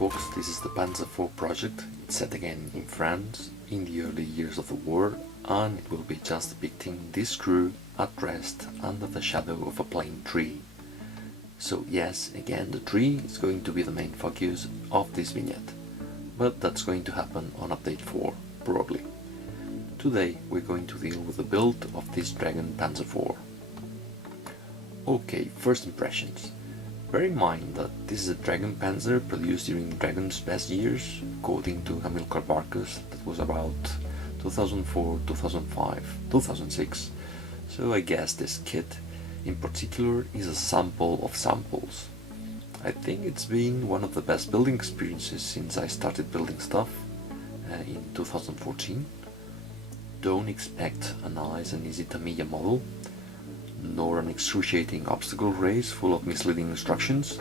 folks, this is the Panzer IV project. It's set again in France in the early years of the war, and it will be just depicting this crew at rest under the shadow of a plane tree. So yes, again, the tree is going to be the main focus of this vignette, but that's going to happen on update 4, probably. Today we're going to deal with the build of this Dragon Panzer IV. Okay, first impressions. Bear in mind that this is a Dragon Panzer produced during Dragon's best years, according to Hamilcar Barkus, that was about 2004, 2005, 2006. So I guess this kit in particular is a sample of samples. I think it's been one of the best building experiences since I started building stuff in 2014. Don't expect a nice and easy Tamiya model, nor an excruciating obstacle race full of misleading instructions.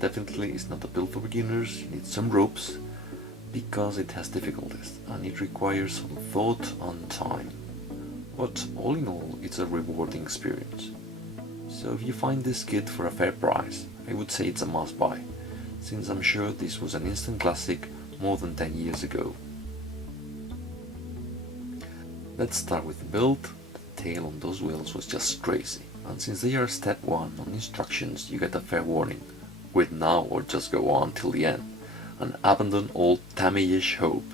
Definitely it's not a build for beginners. You need some ropes because it has difficulties and it requires some thought and time. But all in all, it's a rewarding experience. So if you find this kit for a fair price, I would say it's a must buy, since I'm sure this was an instant classic more than 10 years ago. Let's start with the build. The tail on those wheels was just crazy, and since they are step 1 on instructions, you get a fair warning: quit now or just go on till the end, and abandon all Tamiya-ish hope,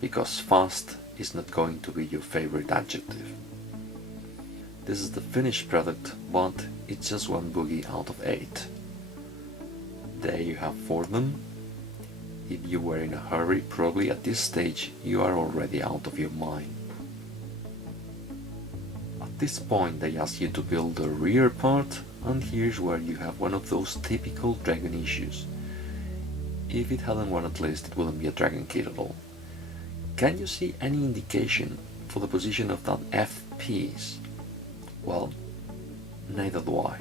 because fast is not going to be your favorite adjective. This is the finished product, but it's just one boogie out of 8. There you have 4 of them. If you were in a hurry, probably at this stage you are already out of your mind. At this point they ask you to build the rear part, and here's where you have one of those typical Dragon issues. If it hadn't one at least, it wouldn't be a Dragon kit at all. Can you see any indication for the position of that F piece? Well, neither do I.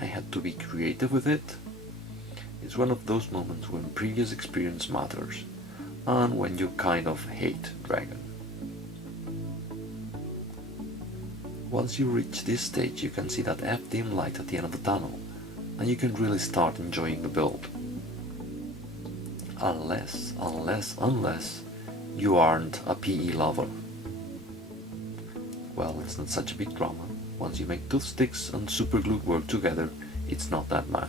I had to be creative with it. It's one of those moments when previous experience matters, and when you kind of hate Dragon. Once you reach this stage, you can see that F-dim light at the end of the tunnel, and you can really start enjoying the build. Unless you aren't a PE lover. Well, it's not such a big drama. Once you make toothsticks and superglue work together, it's not that bad.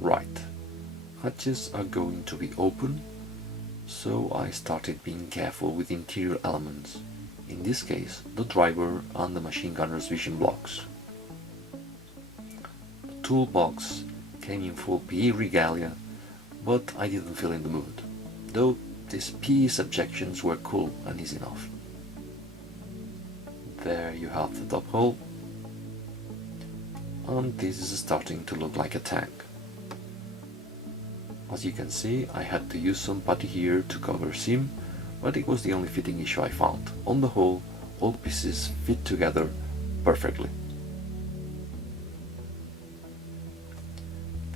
Right, hatches are going to be open, so I started being careful with interior elements. In this case, the driver and the machine gunner's vision blocks. The toolbox came in full PE regalia, but I didn't feel in the mood, though these PE subjections were cool and easy enough. There you have the top hole, and this is starting to look like a tank. As you can see, I had to use some putty here to cover seam, but it was the only fitting issue I found. On the whole, all pieces fit together perfectly.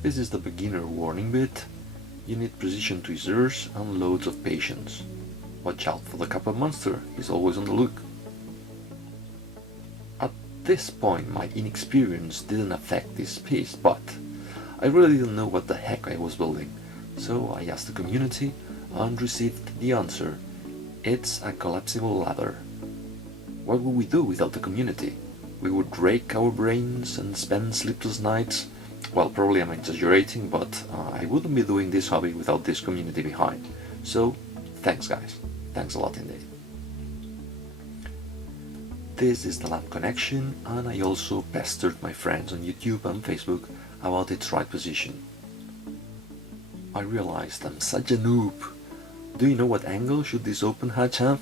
This is the beginner warning bit. You need precision tweezers and loads of patience. Watch out for the Kappa monster, he's always on the look. At this point my inexperience didn't affect this piece, but I really didn't know what the heck I was building, so I asked the community and received the answer: it's a collapsible ladder. What would we do without the community? We would rake our brains and spend sleepless nights. Well, probably I'm exaggerating, but I wouldn't be doing this hobby without this community behind. So, thanks guys. Thanks a lot indeed. This is the lamp connection, and I also pestered my friends on YouTube and Facebook about its right position. I realized I'm such a noob. Do you know what angle should this open hatch have?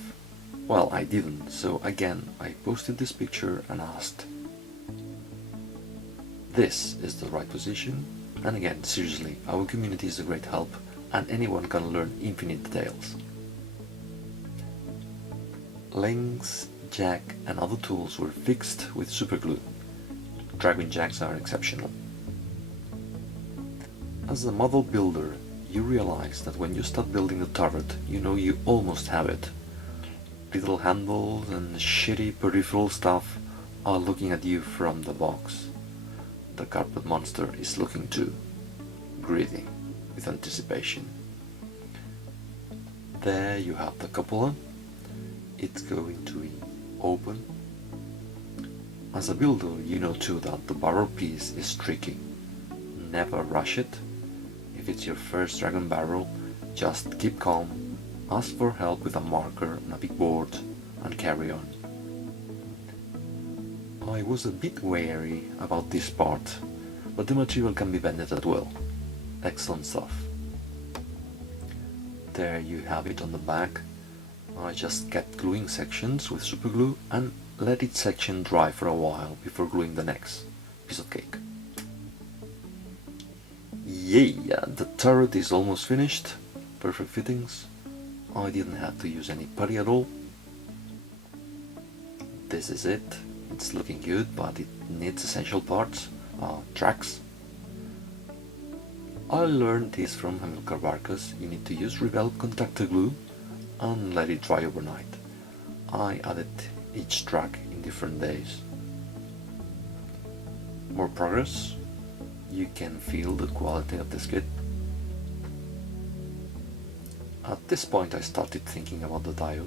Well, I didn't, so again I posted this picture and asked. This is the right position, and again, seriously, our community is a great help, and anyone can learn infinite details. Links, jack and other tools were fixed with superglue. Dragon jacks are exceptional. As a model builder, you realize that when you start building the turret, you know you almost have it. Little handles and shitty peripheral stuff are looking at you from the box. The carpet monster is looking too. Greedy. with anticipation. There you have the cupola. It's going to be open. As a builder, you know too that the barrel piece is tricky. Never rush it. If it's your first dragon barrel, just keep calm, ask for help with a marker and a big board, and carry on. I was a bit wary about this part, but the material can be bended as well. Excellent stuff. There you have it on the back. I just kept gluing sections with super glue and let each section dry for a while before gluing the next. Piece of cake. Yeah, the turret is almost finished. Perfect fittings. I didn't have to use any putty at all. This is it. It's looking good, but it needs essential parts. Tracks. I learned this from Hamilcar Barcus. You need to use Revelp contactor glue and let it dry overnight. I added each track in different days. More progress. You can feel the quality of this kit. At this point I started thinking about the dial.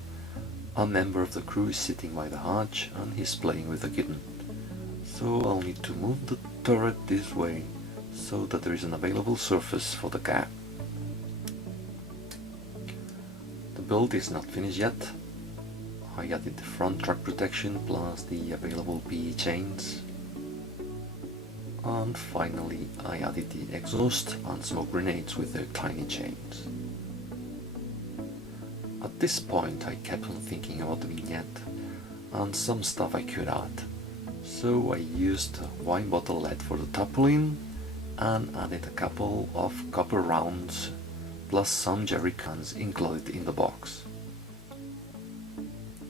A member of the crew is sitting by the hatch and he's playing with the kitten. So I'll need to move the turret this way so that there is an available surface for the cat. The build is not finished yet. I added the front track protection plus the available PE chains. And finally I added the exhaust and smoke grenades with their tiny chains. At this point I kept on thinking about the vignette and some stuff I could add. So I used a wine bottle LED for the tarpaulin and added a couple of copper rounds plus some jerry cans included in the box.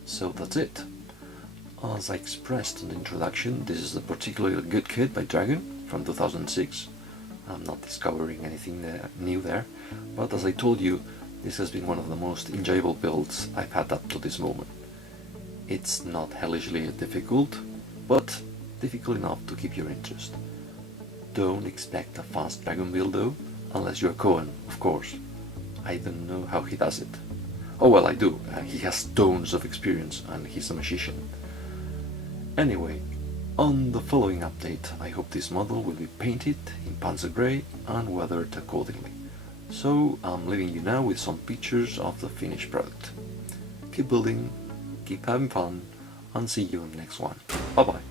So that's it. As I expressed in the introduction, this is a particularly good kit by Dragon from 2006. I'm not discovering anything new there, but as I told you, this has been one of the most enjoyable builds I've had up to this moment. It's not hellishly difficult, but difficult enough to keep your interest. Don't expect a fast dragon build though, unless you're Cohen, of course. I don't know how he does it. Oh well, I do. He has tons of experience and he's a magician. Anyway, on the following update, I hope this model will be painted in Panzer Grey and weathered accordingly. So I'm leaving you now with some pictures of the finished product. Keep building, keep having fun, and see you in the next one. Bye bye.